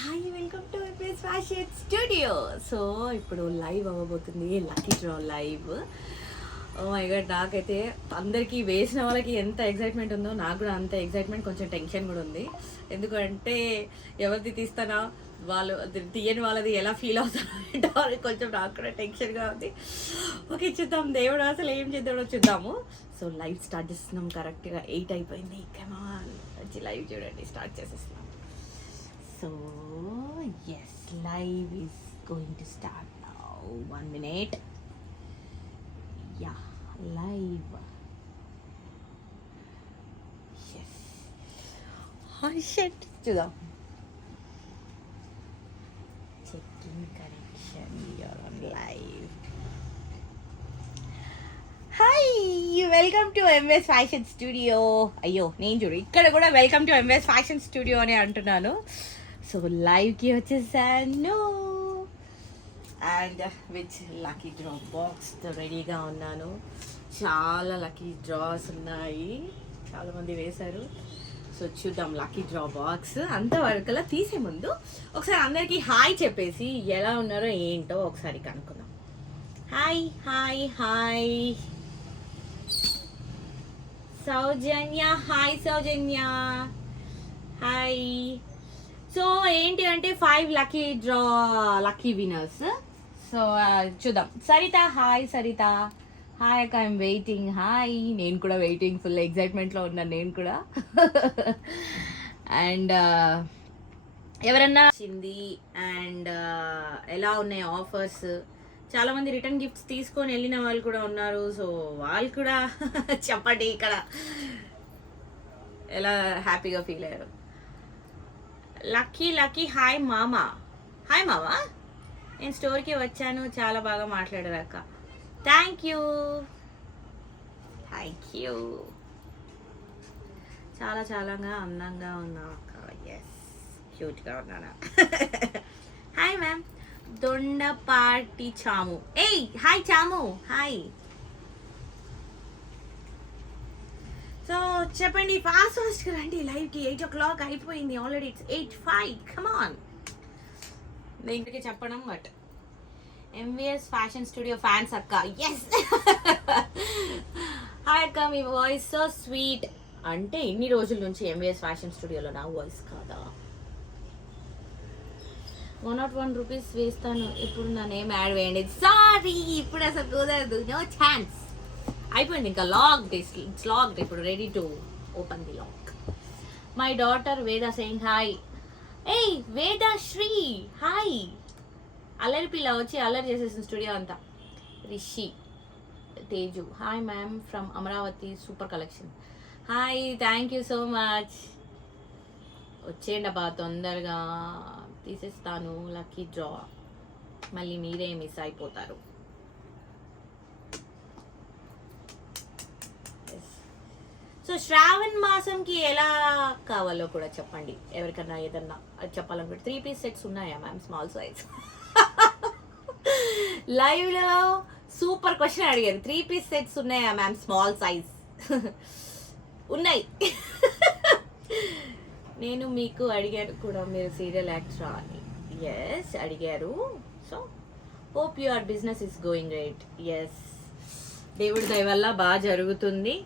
Hi welcome to MS fashion studio. So ఇప్పుడు live అవ్వబోతుంది, lucky draw live. Oh my god, నాకైతే అందరికీ వేసిన వాళ్ళకి ఎంత ఎగ్జైట్మెంట్ ఉందో నాకు కూడా అంత ఎగ్జైట్మెంట్, కొంచెం టెన్షన్ కూడా ఉంది. ఎందుకంటే ఎవరిది తీస్తానా, వాళ్ళు తీయని వాళ్ళది ఎలా ఫీల్ అవుతారో అని కొంచెం నాకు కూడా టెన్షన్గా ఉంది. ఓకే చూద్దాం, దేవుడు అసలు ఏం చేద్దాడో చూద్దాము. సో లైవ్ స్టార్ట్ చేస్తున్నాం, కరెక్ట్గా 8 అయిపోయింది. కమాన్ వచ్చి లైవ్ చూడండి, స్టార్ట్ చేసేస్తున్నాం. So yes, live is going to start now. 1 minute. Yeah, live. Yes. Oh shit. Chuda. Checking connection. You're on live. Hi, welcome to MS Fashion Studio. అయ్యో నేను చూడు ఇక్కడ కూడా welcome to MS Fashion Studio అని అంటున్నాను. So లైవ్కి వచ్చేసాను and with lucky draw బాక్స్తో రెడీగా ఉన్నాను. చాలా లక్కీ డ్రాస్ ఉన్నాయి, చాలామంది వేశారు. సో చూద్దాం లక్కీ డ్రా బాక్స్ అంతవరకులా తీసే ముందు ఒకసారి అందరికీ హాయ్ చెప్పేసి ఎలా ఉన్నారో ఏంటో ఒకసారి కనుక్కుందాం. హాయ్ హాయ్ హాయ్ సౌజన్య, హాయ్ సౌజన్య, హాయ్. సో ఏంటి అంటే 5 లక్కీ విన్నర్స్. సో చూద్దాం. సరిత, హాయ్ సరిత, హాయ్ అక్క, ఐఎమ్ వెయిటింగ్. హాయ్, నేను కూడా వెయిటింగ్, ఫుల్ ఎగ్జైట్మెంట్లో ఉన్నాను నేను కూడా. అండ్ ఎవరన్నా వచ్చింది అండ్ ఎలా ఉన్నాయి ఆఫర్స్, చాలామంది రిటర్న్ గిఫ్ట్స్ తీసుకొని వెళ్ళిన వాళ్ళు కూడా ఉన్నారు. సో వాళ్ళు కూడా చెప్పండి ఇక్కడ ఎలా హ్యాపీగా ఫీల్ అయ్యారు. లక్కీ హాయ్ మామా, హాయ్ మామా, నేను స్టోర్కి వచ్చాను, చాలా బాగా మాట్లాడారు అక్క. Thank you. చాలా చాలాగా అందంగా ఉన్నావు అక్క. ఎస్, క్యూట్గా ఉన్నాను. Hi ma'am. దొండపాటి చాము, ఏయ్ హాయ్ చాము, హాయ్. సో చెప్పండి, ఫాస్ట్గా రండి లైవ్కి. 8 o'clock అయిపోయింది ఆల్రెడీ, ఇట్స్ 8:05. కమాన్. నేను ఇంటికి చెప్పడం but MVS fashion studio fans అక్క. ఎస్. హాయ్ అక్క, మీ వాయిస్ సో స్వీట్. అంటే ఇన్ని రోజుల నుంచి ఎంవిఎస్ ఫ్యాషన్ స్టూడియోలో నా వాయిస్ కాదా? 101 రూపీస్ వేస్తాను, ఇప్పుడు నా నేమ్ యాడ్ వేయండి. సారీ, ఇప్పుడు అసలు కుదరదు, నో ఛాన్స్. అయిపోయింది, ఇంకా లాక్డ్, ఇట్స్ లాక్డ్. ఇప్పుడు ready to open the lock. My daughter Veda saying hi. ఏయ్ వేద శ్రీ, హాయ్. అల్లరి పిల్ల వచ్చి అల్లరి చేసేసిన స్టూడియో అంతా. Rishi Teju, hi ma'am from Amaravati, super collection. Hi, thank you so much. వచ్చేయండి అబ్బా, తొందరగా తీసేస్తాను లక్కీ డ్రా, మళ్ళీ మీరే మిస్ అయిపోతారు. సో శ్రావణ్ మాసంకి ఎలా కావాలో కూడా చెప్పండి, ఎవరికన్నా ఏదన్నా అది చెప్పాలనుకుంటే. 3 piece సెట్స్ ఉన్నాయా మ్యామ్, స్మాల్ సైజ్? లైవ్లో సూపర్ క్వశ్చన్ అడిగారు. 3 piece సెట్స్ ఉన్నాయా మ్యామ్, స్మాల్ సైజ్? ఉన్నాయి. నేను మీకు అడిగాను కూడా, మీరు సీరియల్ యాక్టరా అని. ఎస్ అడిగారు. So hope your business is going right. Yes, దేవుడి దయ వల్ల బాగా జరుగుతుంది,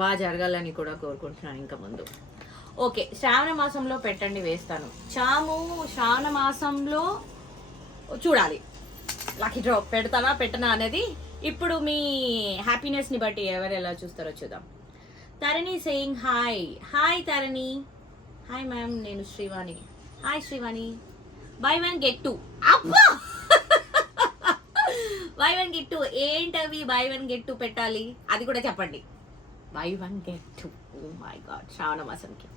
బాగా జరగాలని కూడా కోరుకుంటున్నాను ఇంకా ముందు. ఓకే, శ్రావణ మాసంలో పెట్టండి, వేస్తాను. చాము, శ్రావణ మాసంలో చూడాలి లక్కీ డ్రా పెడతానా పెట్టనా అనేది ఇప్పుడు మీ హ్యాపీనెస్ని బట్టి ఎవరు ఎలా చూస్తారో చూద్దాం. తరణి సెయింగ్ హాయ్. హాయ్ తరణి. హాయ్ మ్యామ్, నేను Srivani. Hi Srivani. By 1 get 2. అబ్బా, బై 1 get 2 ఏంటవి? బై 1 get 2 పెట్టాలి, అది కూడా చెప్పండి. Buy 1 get 2. Oh my god, శ్రావణ మాసంకి.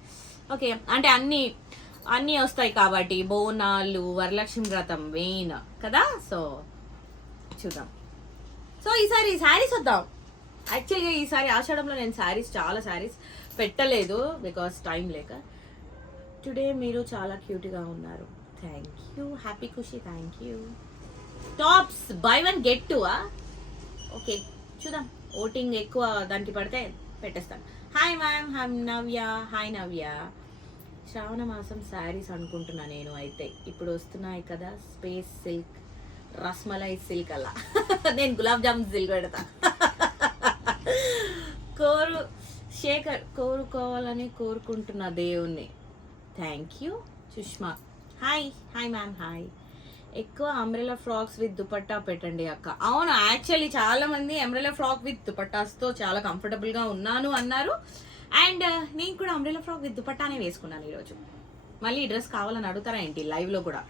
ఓకే, అంటే అన్నీ వస్తాయి కాబట్టి, బోనాలు, వరలక్ష్మి వ్రతం, మెయిన్ కదా. సో చూద్దాం. సో ఈసారి శారీస్ వద్దాం. యాక్చువల్గా ఈసారి ఆషాఢంలో నేను చాలా శారీస్ పెట్టలేదు, బికాస్ టైం లేక. టుడే మీరు చాలా క్యూట్గా ఉన్నారు. Thank you. Happy Khushi, thank you. Tops buy 1 get 2. Okay చూద్దాం, ఓటింగ్ ఎక్కువ దానికి పడితే పెట్టేస్తాను. Hi ma'am, hi Navya. Hi Navya. Shravana మాసం శారీస్ అనుకుంటున్నా నేను అయితే. ఇప్పుడు వస్తున్నాయి కదా స్పేస్ సిల్క్, రస్మలై సిల్క్ అలా. నేను గులాబ్ జామున్ సిల్క్ పెడతా. శేఖర్ కోరుకోవాలని కోరుకుంటున్నా దేవుణ్ణి. Thank you Sushma. Hi ma'am hi. ఎక్కువ అంబ్రెలా ఫ్రాక్స్ విత్ దుపట్టా పెట్టండి అక్క. అవును, యాక్చువల్లీ చాలా మంది అంబ్రెలా ఫ్రాక్ విత్ దుపట్టాస్తో చాలా కంఫర్టబుల్గా ఉన్నాను అన్నారు. అండ్ నేను కూడా అంబ్రెలా ఫ్రాక్ విత్ దుపట్టానే వేసుకున్నాను ఈరోజు. మళ్ళీ ఈ డ్రెస్ కావాలని అడుగుతారా ఏంటి లైవ్లో కూడా?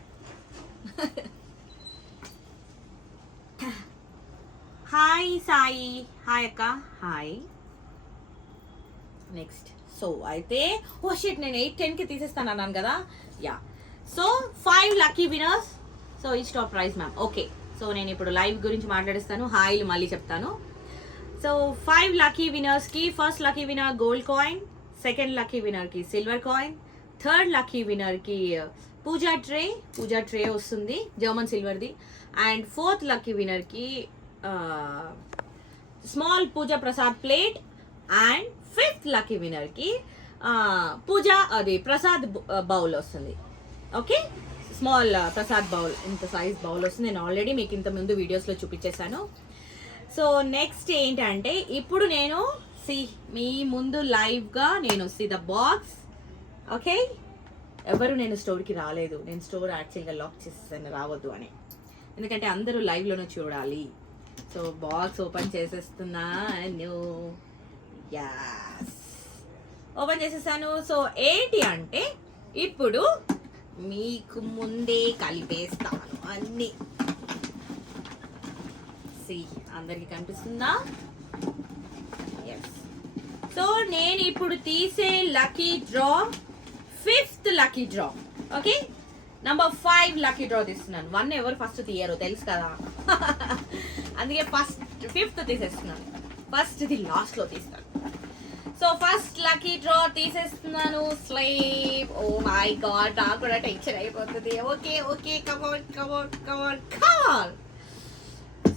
హాయ్ సాయి. హాయ్ అక్క. హాయ్. నెక్స్ట్ సో అయితే షిట్, నేను 8-10కి తీసేస్తాను అన్నాను కదా. Yeah, so 5 lucky winners. So ఈ stop prize ma'am. Okay, so నేను ఇప్పుడు లైవ్ గురించి మాట్లాడిస్తాను. హాయ్లు మళ్ళీ చెప్తాను. సో 5 లక్కీ వినర్స్కి first lucky winner gold coin, second lucky వినర్కి సిల్వర్ కాయిన్, థర్డ్ లక్కీ వినర్కి పూజా ట్రే వస్తుంది జర్మన్ సిల్వర్ది, అండ్ ఫోర్త్ లక్కీ వినర్కి small puja prasad plate, and fifth lucky వినర్కి పూజా అది ప్రసాద్ బౌల్ వస్తుంది. ఓకే, స్మాల్ ప్రసాద్ బౌల్, ఇంత సైజ్ బౌల్ వస్తుంది. నేను ఆల్రెడీ మీకు ఇంత ముందు వీడియోస్లో చూపించేశాను. సో నెక్స్ట్ ఏంటంటే ఇప్పుడు నేను మీ ముందు లైవ్గా నేను ద బాక్స్. ఓకే, ఎవరు నేను స్టోర్కి రాలేదు. నేను స్టోర్ యాక్చువల్గా లాక్ చేసేసాను రావద్దు అని, ఎందుకంటే అందరూ లైవ్లోనే చూడాలి. సో బాక్స్ ఓపెన్ చేసేస్తున్నాను. యాస్, ఓపెన్ చేసేసాను. సో ఏంటి అంటే ఇప్పుడు మీకు ముందే కలిపేస్తాను అన్నీ. అందరికి కనిపిస్తుందా? ఎస్. సో నేను ఇప్పుడు తీసే lucky draw 5th lucky draw. Okay, number 5 lucky draw తీస్తున్నాను. 1 ఎవరు ఫస్ట్ తీయరు తెలుసు కదా. అందుకే 5th తీసేస్తున్నాను. ఫస్ట్ది లాస్ట్లో తీస్తాను. సో ఫస్ట్ లక్కీ డ్రా తీసేస్తున్నాను. స్లీప్. ఓ మై గాడ్, నాకు కూడా టెన్షన్ అయిపోతుంది. Okay come on.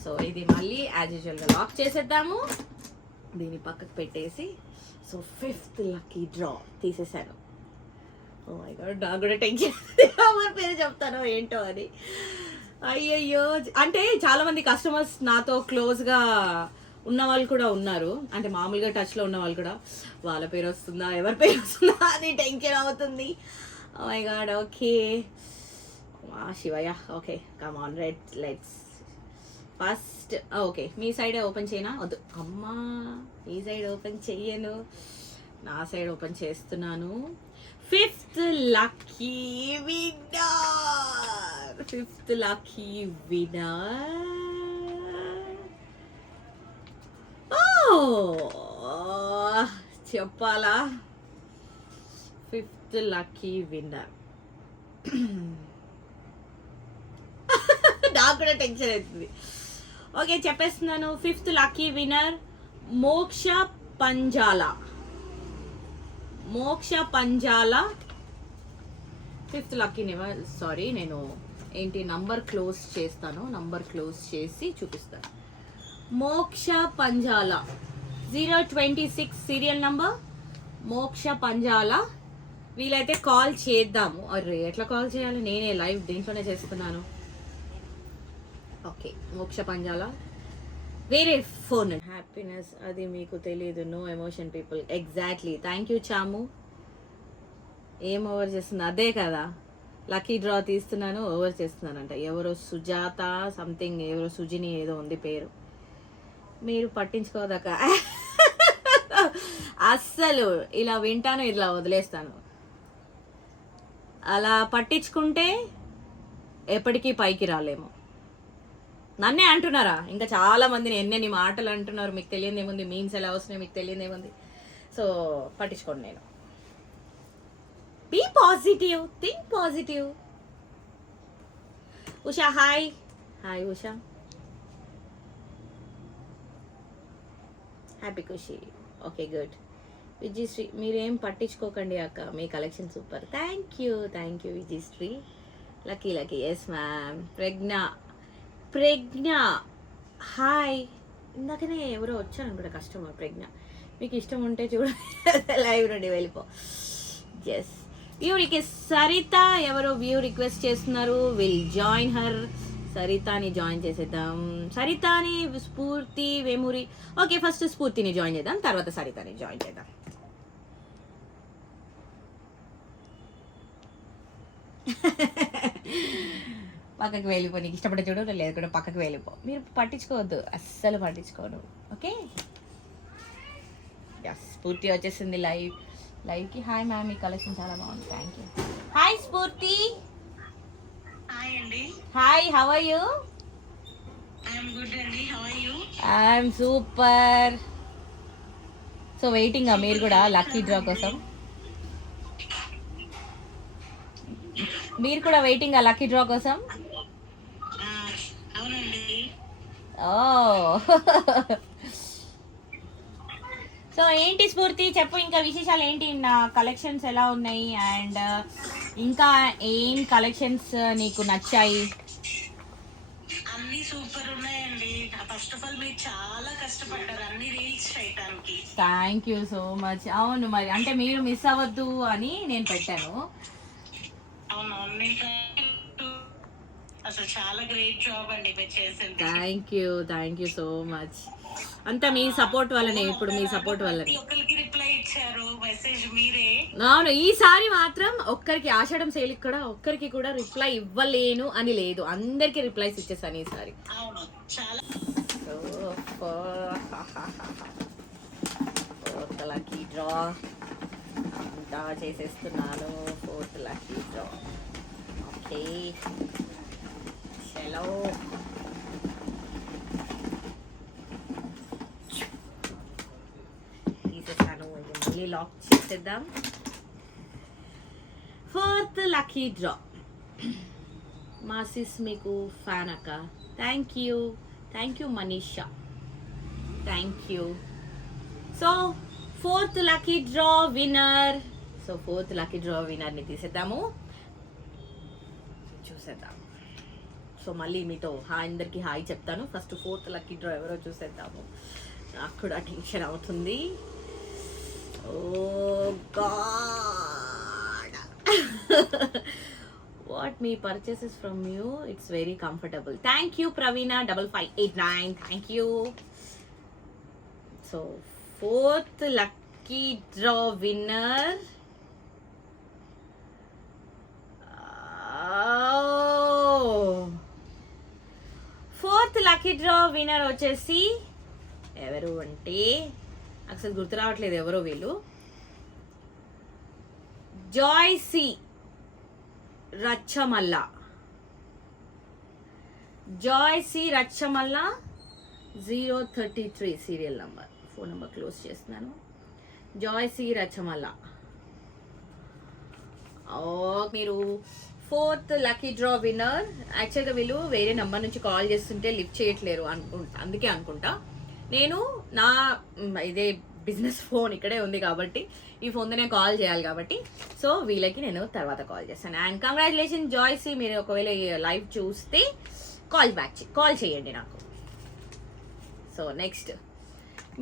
సో ఇది మళ్ళీ యాజ్ యూజువల్గా లాక్ చేసేద్దాము. దీన్ని పక్కకు పెట్టేసి సో 5th లక్కీ డ్రా తీసేసాను. ఓ మై గాడ్, నాకు కూడా టెన్షన్. ఎవరి పేరు చెప్తానో ఏంటో అని. అయ్యయ్యో, అంటే చాలా మంది కస్టమర్స్ నాతో క్లోజ్గా ఉన్న వాళ్ళు కూడా ఉన్నారు, అంటే మామూలుగా టచ్లో ఉన్న వాళ్ళు కూడా. వాళ్ళ పేరు వస్తుందా ఎవరి పేరు వస్తుందా అని టెన్షన్ అవుతుంది. Oh my god. Okay Shivayya. Okay come on let's first. Okay, మీ సైడే ఓపెన్ చేయనా? వద్దు అమ్మా, మీ సైడ్ ఓపెన్ చెయ్యను, నా సైడ్ ఓపెన్ చేస్తున్నాను. 5th lucky winner. 5th lucky winner. చెప్పాలా? 5th lucky winner. నాకు కూడా టెన్షన్ అవుతుంది. ఓకే చెప్పేస్తున్నాను. 5th లక్కీ విన్నర్ మోక్ష పంజాలా. 5th lucky never. సారీ, నేను ఏంటి నంబర్ క్లోజ్ చేస్తాను. నంబర్ క్లోజ్ చేసి చూపిస్తాను. మోక్ష పంజాలా 026 సీరియల్ నంబర్. మోక్ష పంజాలా. వీలైతే కాల్ చేద్దాము. అరే ఎట్లా కాల్ చేయాలి? నేనే లైవ్ దీంట్లోనే చేస్తున్నాను. ఓకే, మోక్ష పంజాలా. వేరే ఫోన్. హ్యాపీనెస్ అది మీకు తెలియదు. No emotion people. Exactly. Thank you Chamu. ఏం ఓవర్ చేస్తుంది? అదే కదా, లక్కీ డ్రా తీస్తున్నాను ఓవర్ చేస్తున్నానంట. ఎవరో సుజాత సంథింగ్, ఎవరో సుజిని ఏదో ఉంది పేరు. మీరు పట్టించుకోదాక అస్సలు ఇలా వింటాను, ఇలా వదిలేస్తాను. అలా పట్టించుకుంటే ఎప్పటికీ పైకి రాలేము. నన్నే అంటున్నారా? ఇంకా చాలా మందిని ఎన్నెన్ని మాటలు అంటున్నారు. మీకు తెలియదు ఏముంది, మీమ్స్ ఎలా వస్తున్నాయి మీకు తెలియదు ఏముంది. సో పట్టించుకోండి. నేను be positive, think positive. Usha hi. Hi Usha. Happy Khushi. Okay good. Vijayashri మీరేం పట్టించుకోకండి అక్క, మీ collection super. Thank you Vijayashri. Lucky yes ma'am. Pragya hi. ఇందాకనే ఎవరో వచ్చాను కూడా కస్టమర్. ప్రజ్ఞ మీకు ఇష్టం ఉంటే చూడ లైవ్ నుండి వెళ్ళిపో. ఎస్ వ్యూ రిక్వెస్ట్ సరిత ఎవరో వ్యూ రిక్వెస్ట్ చేస్తున్నారు. Will join her. సరితాని జాయిన్ చేసేద్దాం. సరితాని స్ఫూర్తి వేమూరి. ఓకే, ఫస్ట్ స్ఫూర్తిని జాయిన్ చేద్దాం, తర్వాత సరితాని జాయిన్ చేద్దాం. పక్కకి వెళ్ళిపో, నీకు ఇష్టపడే చూడు, లేదు కూడా పక్కకి వెళ్ళిపో. మీరు పట్టించుకోవద్దు, అస్సలు పట్టించుకోను. ఓకే, స్ఫూర్తి వచ్చేసింది లైవ్కి. హాయ్ మ్యామ్, మీ కలెక్షన్ చాలా బాగుంది, thank you. Hi Spoorthi. Hi అండి. Hi, how are you? I'm good అండి, how are you? I'm super. So waiting మీరు కూడా లక్కీ డ్రా కోసం? మీరు కూడా వెయిటింగ్ లక్కీ డ్రా కోసం? అవునండి. ఓ సో ఏంటి స్ఫూర్తి చెప్పు, ఇంకా విశేషాలు ఏంటి? నా కలెక్షన్స్ ఎలా ఉన్నాయి అండ్ ఇంకా ఏం కలెక్షన్స్ నీకు నచ్చాయి? అన్ని సూపర్ ఉన్నాయండి. ఫస్ట్ ఆఫ్ ఆల్ మీరు చాలా కష్టపడ్డారు అన్ని రీల్స్ చేయడానికి. Thank you so much. అవును, మరి అంటే మీరు మిస్ అవ్వద్దు అని నేను పెట్టాను. అవునవును, అసలు చాలా గ్రేట్ జాబ్ అండి మీరు చేసింది. Thank you so much. అంతా మీ సపోర్ట్ వల్లనే, ఇప్పుడు మీ సపోర్ట్ వల్లనే. ఒకరికి రిప్లై ఇచ్చారు మెసేజ్ మీరే. అవును, ఈసారి మాత్రం ఒక్కరికి ఆషాఢం సేల్ ఇక్కడ ఒక్కరికి కూడా రిప్లై ఇవ్వలేను అని లేదు, అందరికి రిప్లైస్ ఇచ్చేసాను ఈసారి. అవును, చాలా. ఫోర్త్ లక్కీ డ్రా అంతా చేసేస్తున్నాను. Fourth lucky draw. ఓకే, చలో. తీసేసాను, ఇది మళ్ళీ లాక్ చేసేద్దాం. Fourth lucky draw. మా సిస్ మీకు ఫ్యాన్ అక్క. Thank you Manisha, thank you. So fourth lucky draw winner. So fourth lucky draw విన్నర్ని తీసేద్దాము, చూసేద్దాం. సో మళ్ళీ మీతో అందరికి హాయ్ చెప్తాను. ఫస్ట్ ఫోర్త్ లక్కీ డ్రా ఎవరో చూసేద్దాము, నాకు కూడా టెన్షన్ అవుతుంది. Oh god, what me purchases from you, it's very comfortable. Thank you Praveena 5589, thank you. So fourth lucky draw winner వచ్చేసి ఎవరు అంటే అసలు గుర్తు రావట్లేదు ఎవరో వీళ్ళు. Joycy Rachamalla 033 serial number. Phone number close చేస్తున్నాను. జాయ్సీ రచ్చమల్ల, మీరు ఫోర్త్ లక్కీ డ్రా విన్నర్. యాక్చువల్గా వీళ్ళు వేరే నెంబర్ నుంచి కాల్ చేస్తుంటే లిఫ్ట్ చేయట్లేరు అందుకే అనుకుంటా. నేను నా ఇదే బిజినెస్ ఫోన్ ఇక్కడే ఉంది కాబట్టి ఈ ఫోన్తో నేను కాల్ చేయాలి కాబట్టి సో వీళ్ళకి నేను తర్వాత కాల్ చేస్తాను. అండ్ కంగ్రాచులేషన్ జాయ్సీ, మీరు ఒకవేళ లైవ్ చూస్తే కాల్ చేయండి నాకు. సో నెక్స్ట్,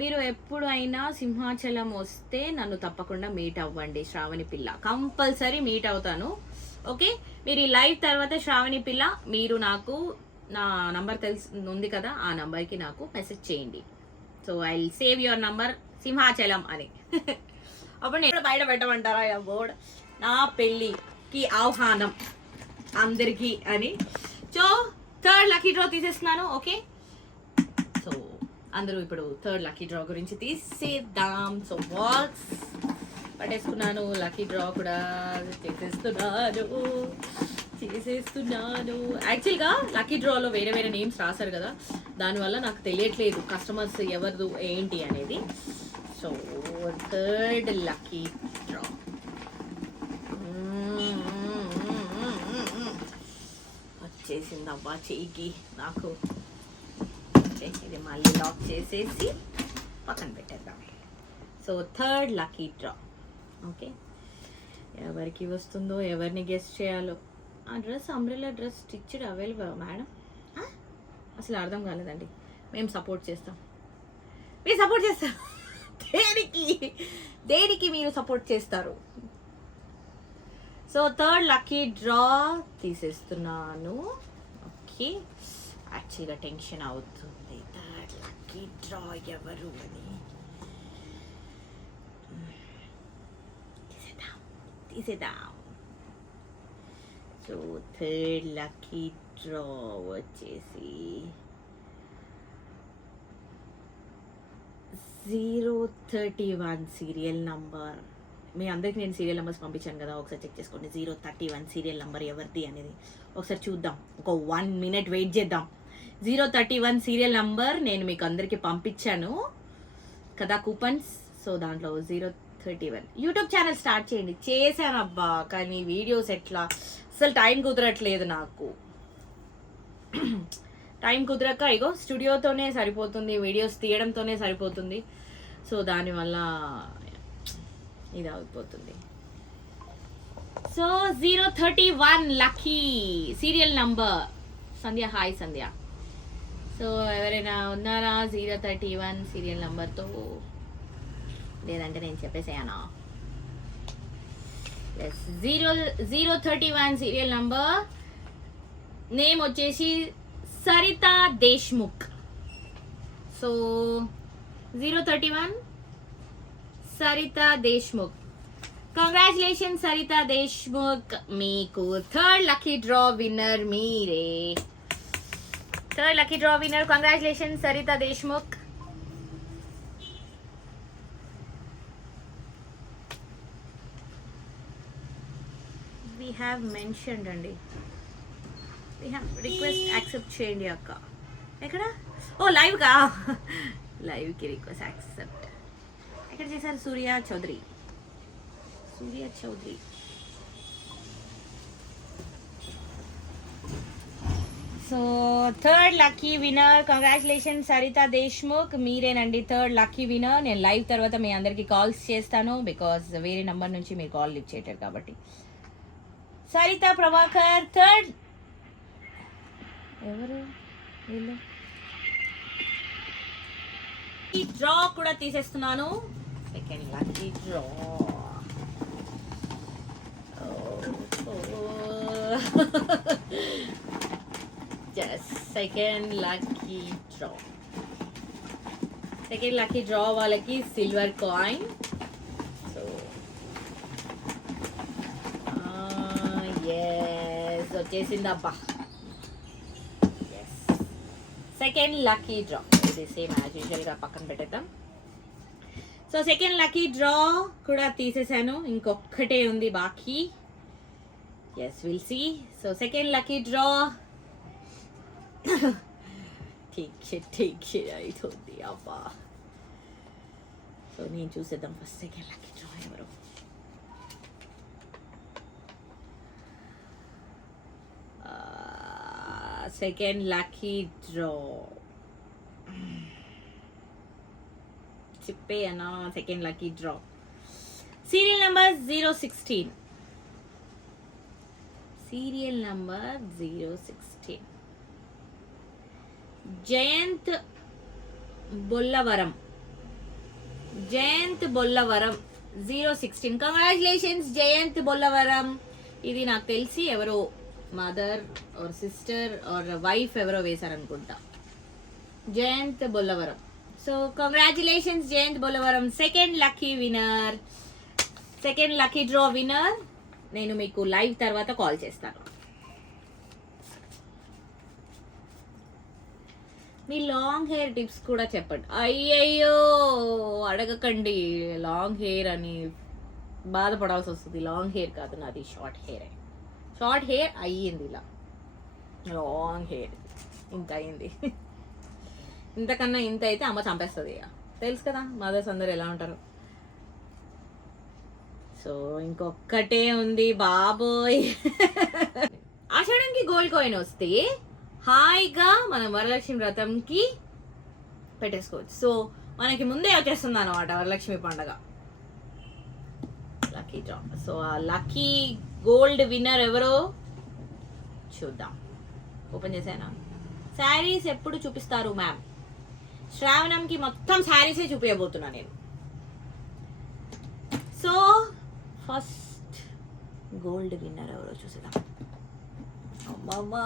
మీరు ఎప్పుడైనా సింహాచలం వస్తే నన్ను తప్పకుండా మీట్ అవ్వండి శ్రావణి పిల్ల. కంపల్సరీ మీట్ అవుతాను. ఓకే, మీరు ఈ లైవ్ తర్వాత శ్రావణి పిల్ల మీరు నాకు నా నంబర్ ఉంది కదా, ఆ నంబర్కి నాకు మెసేజ్ చేయండి. So I will save your number Simhachalam అని. అప్పుడు నేను బయట పెట్టమంటారా ఆ బోర్డ్, నా పెళ్ళికి ఆహ్వానం అందరికీ అని. సో థర్డ్ లక్కీ డ్రా తీసేస్తున్నాను. ఓకే, సో అందరూ ఇప్పుడు థర్డ్ లక్కీ డ్రా గురించి తీసేద్దాం. సో బాక్స్ పట్టేసుకున్నాను, లక్కీ డ్రా కూడా చేసేస్తున్నాను. యాక్చువల్గా లక్కీ డ్రాలో వేరే వేరే నేమ్స్ రాశారు కదా, దానివల్ల నాకు తెలియట్లేదు కస్టమర్స్ ఎవరు ఏంటి అనేది. సో థర్డ్ లక్కీ డ్రా వచ్చేసిందబ్బా చెయ్యికి నాకు. ఇది మళ్ళీ లాక్ చేసేసి పక్కన పెట్టేద్దాం. So third lucky draw. Okay, ఎవరికి వస్తుందో ఎవరిని గెస్ట్ చేయాలో. ఆ dress umbrella dress stitched available madam? అసలు అర్థం కాలేదండి. మేము సపోర్ట్ చేస్తాం, మీరు సపోర్ట్ చేస్తారు. దేనికి మీరు సపోర్ట్ చేస్తారు? సో థర్డ్ లక్కీ డ్రా తీసేస్తున్నాను. ఓకే, యాక్చువల్గా టెన్షన్ అవుతుంది. థర్డ్ లక్కీ డ్రా ఎవరు అని తీసేద్దాం. సో థర్డ్ లక్కీ డ్రా వచ్చేసి 031 సీరియల్ నంబర్. మీ అందరికి నేను సీరియల్ నెంబర్స్ పంపించాను కదా, ఒకసారి చెక్ చేసుకోండి. 031 సీరియల్ నెంబర్ ఎవరిది అనేది ఒకసారి చూద్దాం. ఒక 1 minute వెయిట్ చేద్దాం. 031 సీరియల్ నంబర్ నేను మీకు అందరికీ పంపించాను కదా కూపన్స్. సో దాంట్లో 031 యూట్యూబ్ ఛానల్ స్టార్ట్ చేయండి. చేశాను అబ్బా, కానీ వీడియోస్ ఎట్లా అసలు టైం కుదరట్లేదు నాకు. టైం కుదరక ఇగో స్టూడియోతోనే సరిపోతుంది, వీడియోస్ తీయడంతోనే సరిపోతుంది. సో దానివల్ల ఇది అయిపోతుంది. So 031 lucky serial number. Sandhya, hi Sandhya. So ఎవరైనా ఉన్నారా 031 సీరియల్ నంబర్తో? లేదంటే నేను చెప్పేసానా? 031 సీరియల్ నంబర్ నేమ్ వచ్చేసి సరితా దేశ్ముఖ్. సో 031 సరితా దేశ్ముఖ్. కంగ్రాచులేషన్ సరితా దేశ్ముఖ్, మీకు థర్డ్ లక్కీ డ్రా విన్నర్ మీరే. Third lucky draw winner, congratulation Sarita Deshmukh. We have mentioned అండి. We have రిక్వెస్ట్ యాక్సెప్ట్ చేయండి అక్క. ఎక్కడ? ఓ లైవ్గా, లైవ్కి రిక్వెస్ట్ యాక్సెప్ట్ ఎక్కడ చేశారు? Surya Chaudhary. So third lucky winner, congratulation Sarita Deshmukh, మీరేనండి థర్డ్ లక్కీ విన్నర్. నేను లైవ్ తర్వాత మీ అందరికీ కాల్స్ చేస్తాను, బికాస్ వేరే నంబర్ నుంచి మీరు కాల్ లిఫ్ట్ చేయటారు కాబట్టి. సరితా ప్రభాకర్ థర్డ్. ఎవరు వీళ్ళు? ఈ డ్రా కూడా తీసేస్తున్నాను. Second lucky draw. Second lucky draw. Second lucky draw వాళ్ళకి సిల్వర్ కాయిన్. సో ఎస్ వచ్చేసింది అబ్బా. Yes second lucky draw. ఇది సేమ్ యాజ్ యూజువల్గా పక్కన పెట్టేద్దాం. సో సెకండ్ లక్కీ డ్రా కూడా తీసేసాను, ఇంకొక్కటే ఉంది బాకీ. Yes will see. So second lucky draw take it అవుతుంది అబ్బా. సో నేను చూసేద్దాం ఫస్ట్ సెకండ్ లక్కీ డ్రా ఎవరు. సెకండ్ లక్కీ డ్రా చెప్పే అన్నా. Second lucky draw serial number 016. Serial number 016 Jayant Bollavaram. 016. Congratulations Jayant Bollavaram. ఇది నాకు తెలిసి ఎవరో mother or sister or wife ఎవరో వేశారనుకుంటా. Jayant Bollavaram. So congratulations Jayant Bollavaram, second lucky winner, second lucky draw winner. నేను మీకు లైవ్ తర్వాత కాల్ చేస్తాను. మీ లాంగ్ హెయిర్ టిప్స్ కూడా చెప్పండి. అయ్యయ్యో అడగకండి లాంగ్ హెయిర్ అని, బాధపడాల్సి వస్తుంది. లాంగ్ హెయిర్ కాదు నాది, షార్ట్ హెయిర్. షార్ట్ హెయిర్ అయ్యింది, ఇలా లాంగ్ హెయిర్ ఇంత అయింది. ఇంతకన్నా ఇంత అయితే అమ్మ చంపేస్తుంది. ఇక తెలుసు కదా మదర్స్ అందరు ఎలా ఉంటారు. సో ఇంకొక్కటే ఉంది బాబోయ్. ఆషాఢంకి గోల్డ్ కాయిన్ వస్తే హాయిగా మనం వరలక్ష్మి వ్రతంకి పెట్టేసుకోవచ్చు. సో మనకి ముందే వచ్చేస్తుంది అనమాట వరలక్ష్మి పండగ. Lucky draw. సో ఆ లక్కీ గోల్డ్ విన్నర్ ఎవరో చూద్దాం. ఓపెన్ చేసానా? శారీస్ ఎప్పుడు చూపిస్తారు మ్యామ్? శ్రావణంకి మొత్తం శారీసే చూపించబోతున్నా నేను. సో ఫస్ట్ గోల్డ్ విన్నర్ ఎవరో చూసేద్దాం. అమ్మమ్మా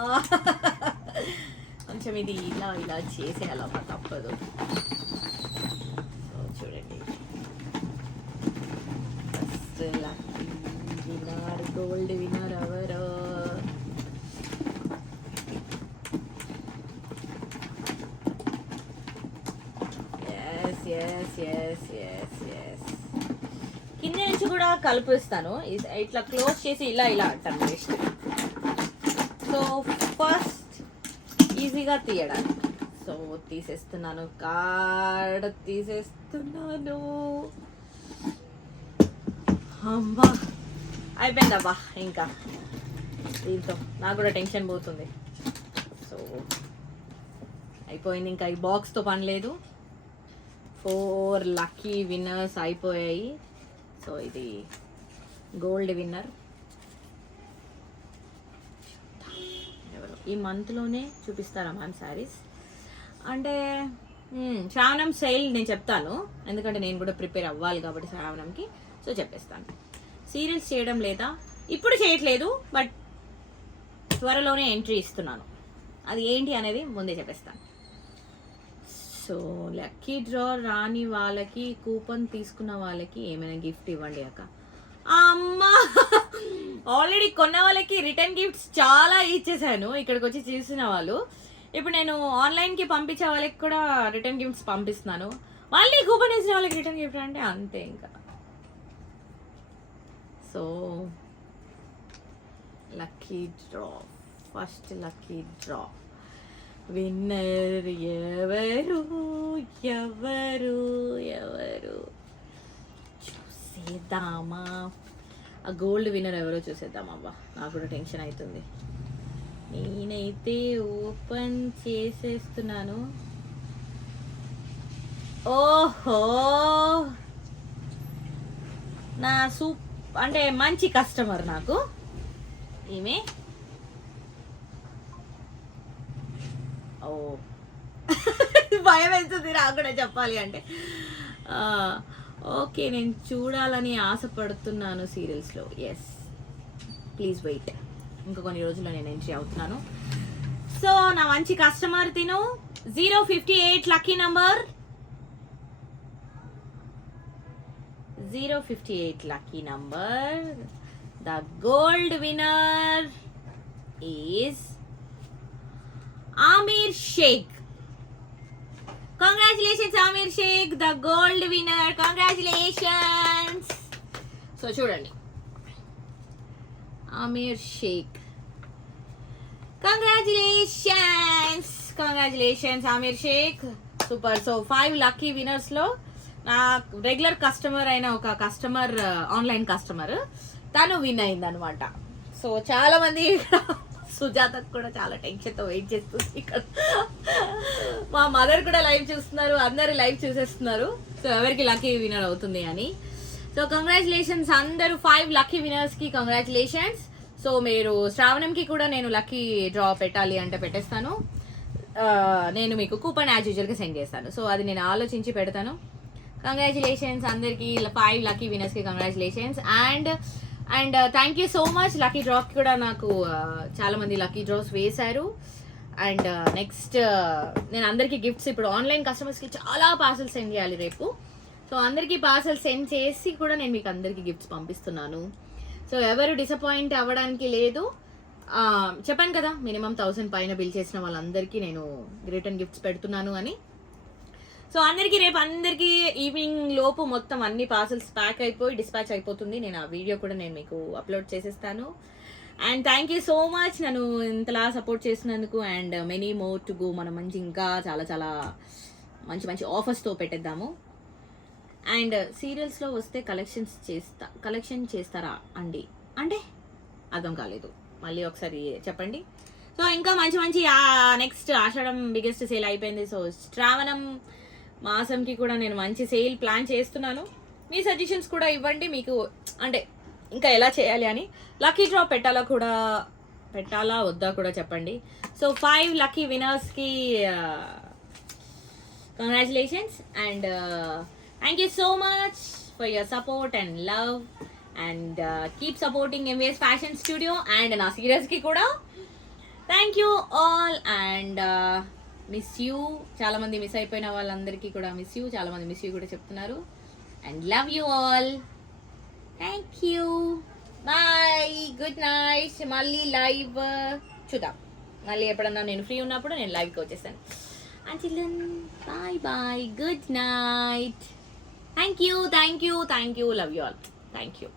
కొంచెం ఇది ఇలా ఇలా చేసేయాలమ్మా, తప్పదు. సో చూడండి, first lucky winner, gold winner ఎవరు? Yes yes yes yes yes. కింద నుంచి కూడా కలిపిస్తాను, ఇట్లా క్లోజ్ చేసి ఇలా ఇలా అంటాను నెక్స్ట్. సో ఫస్ట్ ఈజీగా తీయడానికి, సో తీసేస్తున్నాను, కార్డ్ తీసేస్తున్నాను. అమ్మా అయిపోయిందబ్బా, ఇంకా దీంతో నాకు కూడా టెన్షన్ పోతుంది. సో అయిపోయింది, ఇంకా ఈ బాక్స్తో పని లేదు. 4 లక్కీ విన్నర్స్ అయిపోయాయి. సో ఇది గోల్డ్ విన్నర్ ఎవరు ఈ మంత్లోనే చూపిస్తారా మ్యామ్ శారీస్ అంటే? శ్రావణం సేల్ నేను చెప్తాను, ఎందుకంటే నేను కూడా ప్రిపేర్ అవ్వాలి కాబట్టి శ్రావణంకి. సో చెప్పేస్తాను. సీరియల్స్ చేయడం లేదా, ఇప్పుడు చేయట్లేదు, బట్ త్వరలోనే ఎంట్రీ ఇస్తున్నాను. అది ఏంటి అనేది ముందే చెప్పేస్తాను. సో లక్కీ డ్రా రాని వాళ్ళకి, కూపన్ తీసుకున్న వాళ్ళకి ఏమైనా గిఫ్ట్ ఇవ్వండి అక్క. అమ్మా ఆల్రెడీ కొన్న వాళ్ళకి రిటర్న్ గిఫ్ట్స్ చాలా ఇచ్చేసాను, ఇక్కడికి వచ్చి చూసిన వాళ్ళు. ఇప్పుడు నేను ఆన్లైన్కి పంపించే వాళ్ళకి కూడా రిటర్న్ గిఫ్ట్స్ పంపిస్తున్నాను. మళ్ళీ కూపన్ వేసిన వాళ్ళకి రిటర్న్ గిఫ్ట్ అంటే అంతే ఇంకా. So lucky draw, first lucky draw winner ఎవరు ఎవరు ఎవరు చూసేద్దామా? ఆ గోల్డ్ విన్నర్ ఎవరో చూసేద్దామబ్బా, నాకు కూడా టెన్షన్ అవుతుంది. నేనైతే ఓపెన్ చేసేస్తున్నాను. ఓహో, నా అంటే మంచి కస్టమర్ నాకు ఈమె. ఓ భయం వేస్తుంది నాకు కూడా చెప్పాలి అంటే. ఓకే, నేను చూడాలని ఆశపడుతున్నాను సీరియల్స్లో. ఎస్, ప్లీజ్ వెయిట్, ఇంకా కొన్ని రోజుల్లో నేను ఎంట్రీ అవుతున్నాను. సో నా మంచి కస్టమర్ తిను 058 lucky number, 058 lucky number. The gold winner is Amir Sheikh. Congratulations Amir Sheikh, the gold winner. Congratulations. So చూడండి, Amir Sheikh, congratulations Amir Sheikh, super. So 5 lucky winners లో నా రెగ్యులర్ కస్టమర్ అయిన ఒక customer, online customer, తను win అయింది అనమాట. So చాలా మంది సుజాతకు కూడా చాలా టెన్షన్తో వెయిట్ చేస్తుంది. ఇక్కడ మా మదర్ కూడా లైవ్ చూస్తున్నారు, అందరు లైవ్ చూసేస్తున్నారు. సో ఎవరికి లక్కీ విన్నర్ అవుతుంది అని. సో కంగ్రాచులేషన్స్ అందరూ 5 లక్కీ విన్నర్స్కి కంగ్రాచులేషన్స్. సో మీరు శ్రావణంకి కూడా నేను లక్కీ డ్రా పెట్టాలి అంటే పెట్టేస్తాను. నేను మీకు కూపన్ యాజ్ యూజువల్గా సెండ్ చేస్తాను. సో అది నేను ఆలోచించి పెడతాను. కంగ్రాచులేషన్స్ అందరికీ, 5 లక్కీ విన్నర్స్కి congratulations. And thank you so much. Lucky డ్రాప్కి కూడా నాకు చాలామంది లక్కీ డ్రాస్ వేశారు. అండ్ నెక్స్ట్ నేను అందరికీ గిఫ్ట్స్, ఇప్పుడు ఆన్లైన్ కస్టమర్స్కి చాలా పార్సల్ సెండ్ చేయాలి రేపు. సో అందరికీ పార్సల్ సెండ్ చేసి కూడా నేను మీకు అందరికీ గిఫ్ట్స్ పంపిస్తున్నాను. సో ఎవరు డిసప్పాయింట్ అవ్వడానికి లేదు. చెప్పాను కదా, మినిమం 1000 పైన బిల్ చేసిన వాళ్ళందరికీ నేను రిటర్న్ గిఫ్ట్స్ పెడుతున్నాను అని. సో అందరికీ రేపు అందరికీ ఈవినింగ్ లోపు మొత్తం అన్ని పార్సల్స్ ప్యాక్ అయిపోయి డిస్పాచ్ అయిపోతుంది. నేను ఆ వీడియో కూడా నేను మీకు అప్లోడ్ చేసేస్తాను. And thank you so much నన్ను ఇంతలా సపోర్ట్ చేసినందుకు. And many more to go. మనం ఇంకా చాలా చాలా మంచి ఆఫర్స్తో పెట్టేద్దాము. అండ్ సీరియల్స్లో వస్తే కలెక్షన్ చేస్తారా అండి అంటే అర్థం కాలేదు, మళ్ళీ ఒకసారి చెప్పండి. సో ఇంకా మంచి నెక్స్ట్ ఆషాఢం బిగ్గెస్ట్ సేల్ అయిపోయింది. సో శ్రావణం మాసంకి కూడా నేను మంచి సేల్ ప్లాన్ చేస్తున్నాను. మీ సజెషన్స్ కూడా ఇవ్వండి, మీకు అంటే ఇంకా ఎలా చేయాలి అని. లక్కీ డ్రా పెట్టాలా వద్దా కూడా చెప్పండి. సో 5 లక్కీ విన్నర్స్కి congratulations. And thank you so much for your support and love. And keep supporting MVS fashion studio and నా సీరియల్స్కి కూడా. Thank you all and miss you. చాలామంది మిస్ అయిపోయిన వాళ్ళందరికీ కూడా మిస్ యూ, చాలామంది మిస్ యూ కూడా చెప్తున్నారు. And love you all. Thank you, bye, good night. మళ్ళీ లైవ్ చూద్దాం, మళ్ళీ ఎప్పుడన్నా నేను ఫ్రీ ఉన్నప్పుడు నేను లైవ్కి వచ్చేస్తాను. Until then, bye bye, good night. Thank you, love you all. Thank you.